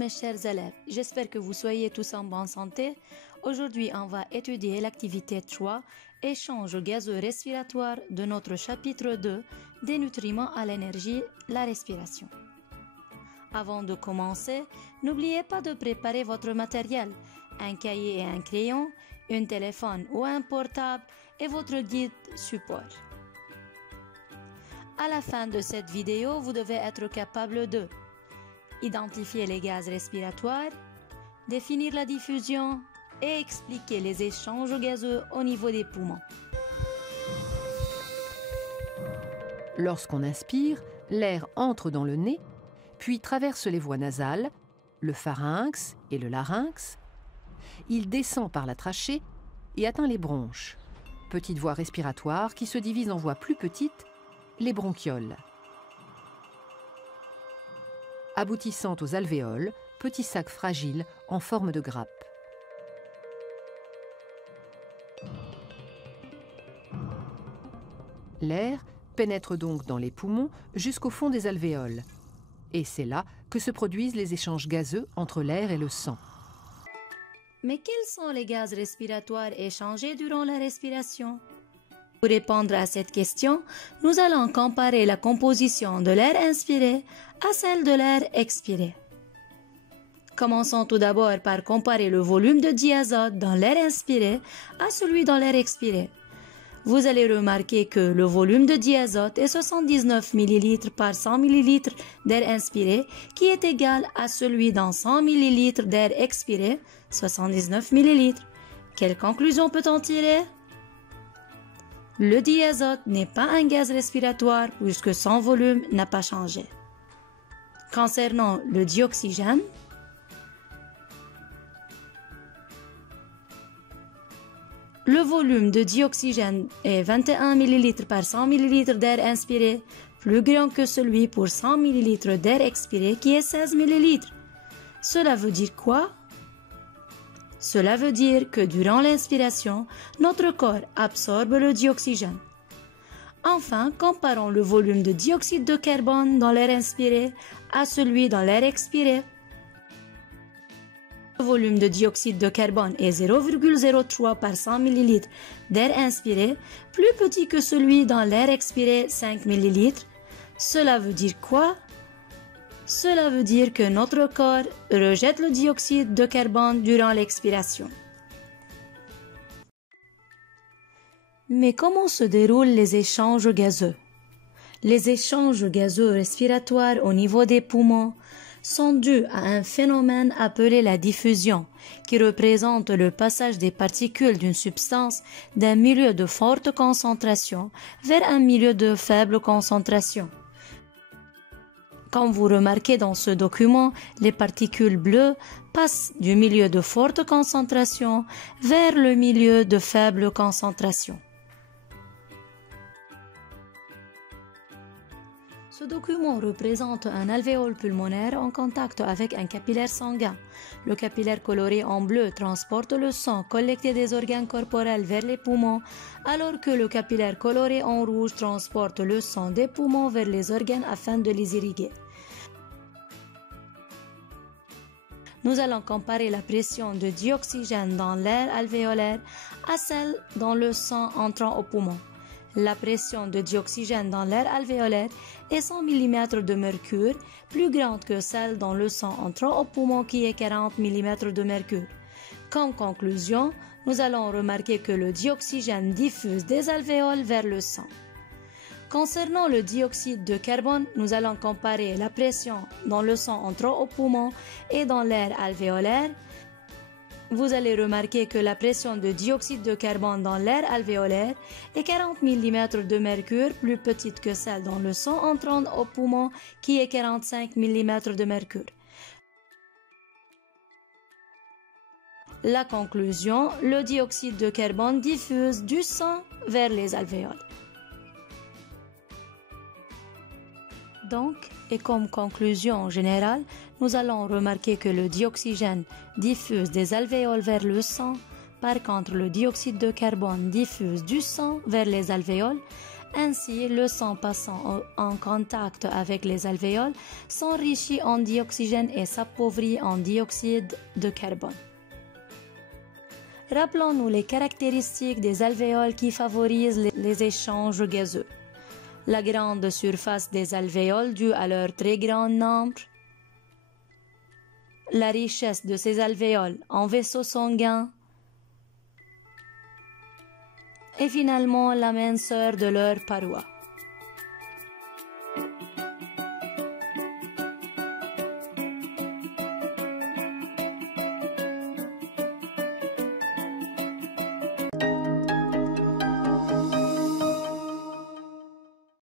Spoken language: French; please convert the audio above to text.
mes chers élèves, j'espère que vous soyez tous en bonne santé. Aujourd'hui, on va étudier l'activité 3, échange gazeux respiratoire de notre chapitre 2, des nutriments à l'énergie, la respiration. Avant de commencer, n'oubliez pas de préparer votre matériel, un cahier et un crayon, un téléphone ou un portable et votre guide support. À la fin de cette vidéo, vous devez être capable de identifier les gaz respiratoires, définir la diffusion et expliquer les échanges gazeux au niveau des poumons. Lorsqu'on inspire, l'air entre dans le nez, puis traverse les voies nasales, le pharynx et le larynx. Il descend par la trachée et atteint les bronches, petites voies respiratoires qui se divisent en voies plus petites, les bronchioles. Aboutissant aux alvéoles, petits sacs fragiles en forme de grappe. L'air pénètre donc dans les poumons jusqu'au fond des alvéoles. Et c'est là que se produisent les échanges gazeux entre l'air et le sang. Mais quels sont les gaz respiratoires échangés durant la respiration? Pour répondre à cette question, nous allons comparer la composition de l'air inspiré à celle de l'air expiré. Commençons tout d'abord par comparer le volume de diazote dans l'air inspiré à celui dans l'air expiré. Vous allez remarquer que le volume de diazote est 79 ml par 100 ml d'air inspiré, qui est égal à celui dans 100 ml d'air expiré, 79 ml. Quelle conclusion peut-on tirer? Le diazote n'est pas un gaz respiratoire puisque son volume n'a pas changé. Concernant le dioxygène, le volume de dioxygène est 21 ml par 100 ml d'air inspiré, plus grand que celui pour 100 ml d'air expiré qui est 16 ml. Cela veut dire quoi? Cela veut dire que durant l'inspiration, notre corps absorbe le dioxygène. Enfin, comparons le volume de dioxyde de carbone dans l'air inspiré à celui dans l'air expiré. Le volume de dioxyde de carbone est 0,03 par 100 ml d'air inspiré, plus petit que celui dans l'air expiré, 5 ml. Cela veut dire quoi? Cela veut dire que notre corps rejette le dioxyde de carbone durant l'expiration. Mais comment se déroulent les échanges gazeux? Les échanges gazeux respiratoires au niveau des poumons sont dus à un phénomène appelé la diffusion, qui représente le passage des particules d'une substance d'un milieu de forte concentration vers un milieu de faible concentration. Comme vous remarquez dans ce document, les particules bleues passent du milieu de forte concentration vers le milieu de faible concentration. Ce document représente un alvéole pulmonaire en contact avec un capillaire sanguin. Le capillaire coloré en bleu transporte le sang collecté des organes corporels vers les poumons, alors que le capillaire coloré en rouge transporte le sang des poumons vers les organes afin de les irriguer. Nous allons comparer la pression de dioxygène dans l'air alvéolaire à celle dans le sang entrant au poumon. La pression de dioxygène dans l'air alvéolaire est 100 mm de mercure, plus grande que celle dans le sang entrant au poumon qui est 40 mm de mercure. Comme conclusion, nous allons remarquer que le dioxygène diffuse des alvéoles vers le sang. Concernant le dioxyde de carbone, nous allons comparer la pression dans le sang entrant au poumon et dans l'air alvéolaire. Vous allez remarquer que la pression de dioxyde de carbone dans l'air alvéolaire est 40 mm de mercure, plus petite que celle dans le sang entrant au poumon qui est 45 mm de mercure. La conclusion, le dioxyde de carbone diffuse du sang vers les alvéoles. Donc, et comme conclusion générale, nous allons remarquer que le dioxygène diffuse des alvéoles vers le sang. Par contre, le dioxyde de carbone diffuse du sang vers les alvéoles, Ainsi, le sang passant en contact avec les alvéoles s'enrichit en dioxygène et s'appauvrit en dioxyde de carbone. Rappelons-nous les caractéristiques des alvéoles qui favorisent les échanges gazeux. La grande surface des alvéoles due à leur très grand nombre, la richesse de ces alvéoles en vaisseaux sanguins et finalement la minceur de leurs parois.